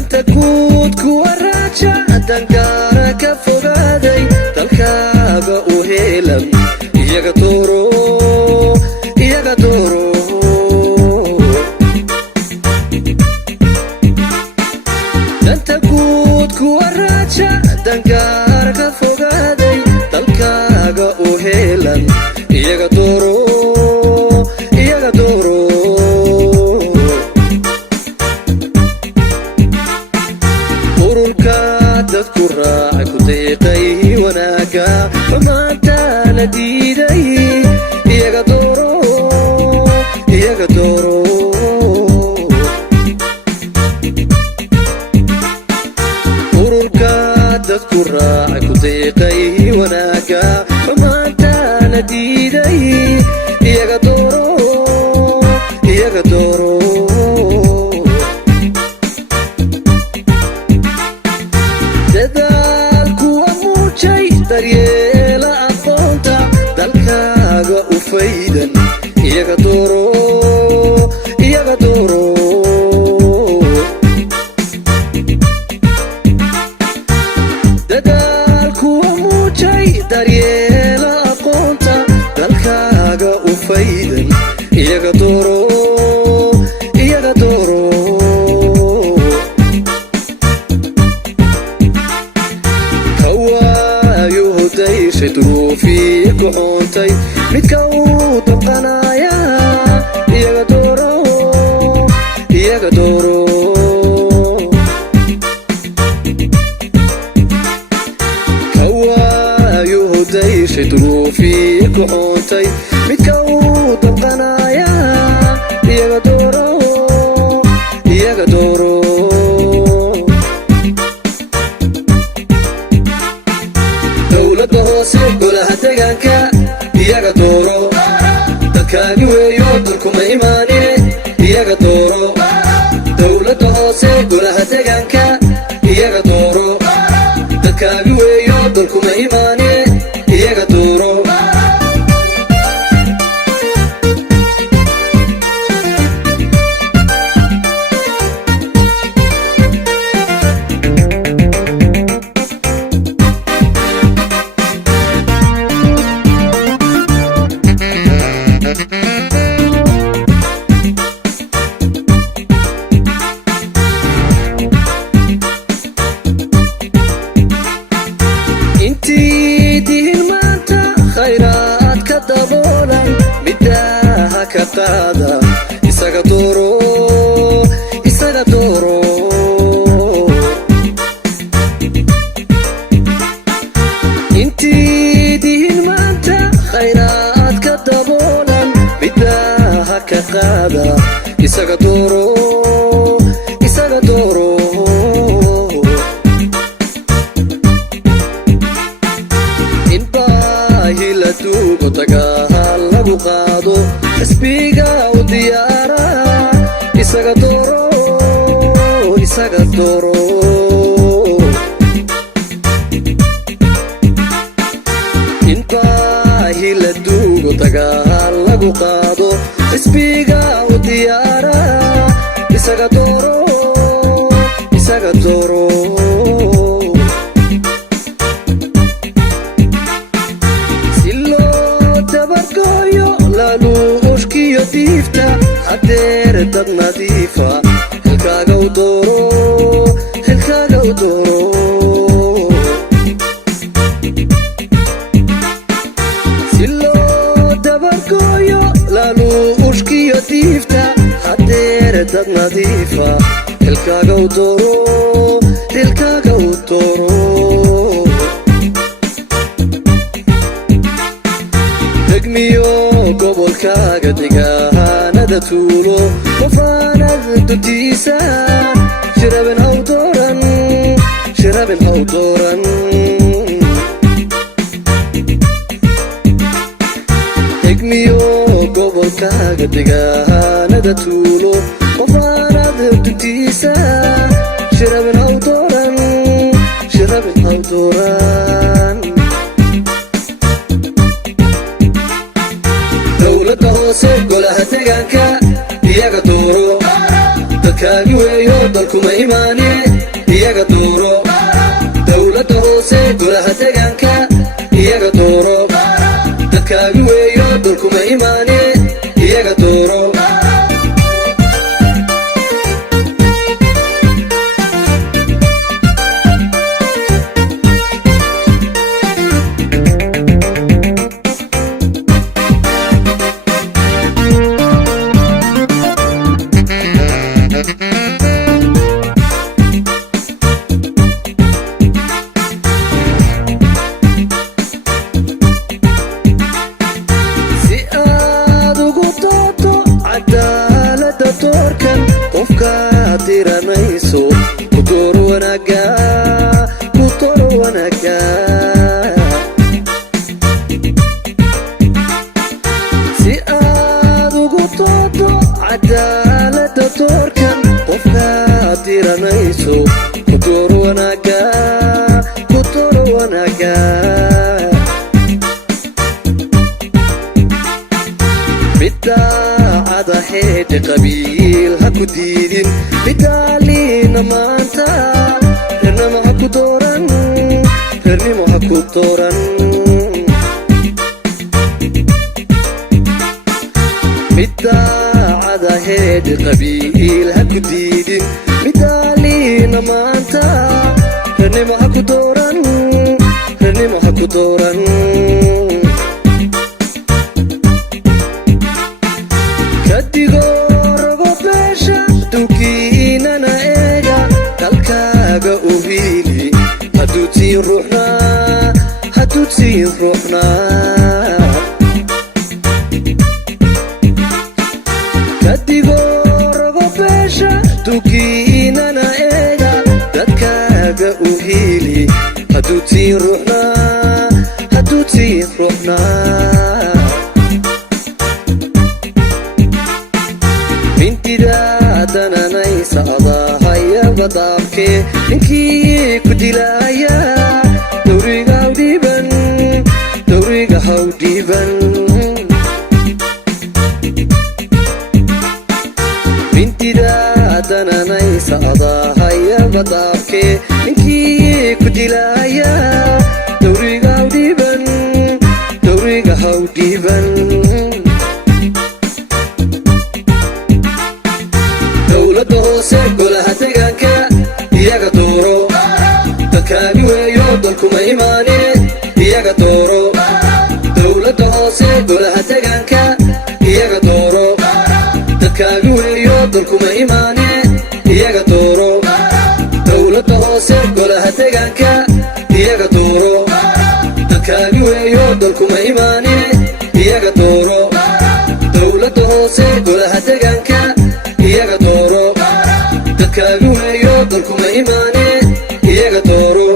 danta guud kuwa raaja dangaara ka fogaaday dalkaaga u heelan iyaga dooro danta guud kuwa raaja dangaara ka fogaaday dalkaaga u heelan iyaga dooro ururka dadku raacay ku deeqay wanaaga xumaanta la diiday iyaga dooro ururka dadku raacay ku deeqay wanaaga xumaanta la diiday iyaga dooro dadaalku waa muujay daryeela aqoonta dalkaaga u faydan iyaga dooro dadaalku waa muujay daryeela aqoonta dalkaaga u faydan iyaga dooro duruufii ku xuntay midka uu damqanaya iyaga dooro kawaayu hudayshay duruufii ku xuntay midka uu damqanaya iyaga dooro dowladda hoose golaha deegaanka iyaga dooro dadkaagi weeyo dalkuma imaanine iyaga dooro dowladda hoose golaha deegaanka iyaga dooro dadkaagi weeyo dalkuma imaanine iyaga dooro intii dihin maanta khayraad ka daboolan middaha ka qaada isaga dooro intii dihin maanta khayraad ka daboolan middaha ka qaada isaga dooro duugo dagaha lagu qaado xisbiga u diyaara isaga dooro in baahi la duugo dagaha lagu qaado xisbiga u diyaara isaga dooro laluushkiyo diifta hadeer dad nadiifa xilkaaga u dooro si loo dabargooyo laluushkiyo diifta hadeer dad nadiifa xilkaaga u dooro degmiyo gobolkaaga deegaanada tuulo qofaanad duntiisa shirabin haw dooran degmiyo gobolkaaga deegaanada tuulo qofaanad duntiisa shirabin haw dooran dowladda hoose golaha deegaanka iyaga dooro dadkaagi weeyo dalkuma imaanine doorayso ku door wanaaga ku door wanaaga bidaacada xeedhe qabiil ha ku diidin bidaaliina maanta reernimo ha ku dooran reernimo ha ku dooran bidaacada xeedhe qabiil ha ku diidin bidaaliina maanta reernimo ha ku dooran reernimo ha ku dooran kadigorogo beesha dhulkiinana eega dalkaaga u hiili hadduu tiin ruuxnaa hadduu tiin ruuxnaa kadigorogo beesha dhulkiinana eega dalkaaga u hiili hadduu tiin ruuxnaa hadduu tiin ruuxnaa dananaysa adaahayaba daabkee ninkii ku dilaaya dowriga hawdhiiban dowriga hawdhiiban mintida dananaysa adaahayaba daabkee ninkii ku dilaaya dowriga hawdhiiban dowriga hawdhiiban dowladda hoose golaha deegaanka iyaga dooro dadkaagi weeyo dalkuma imaanine iyaga dooro dowladda hoose golaha deegaanka iyaga dooro dadkaagi weeyo dalkuma imaanine iyaga dooro dowladda hoose golaha deegaanka iyaga dooro dadkaagi weeyo dalkuma imaanine iyaga dooro dowladda hoose golaha deegaanka iyaga dooro dadkaagi weeyo dalkuma imaanine iyaga dooro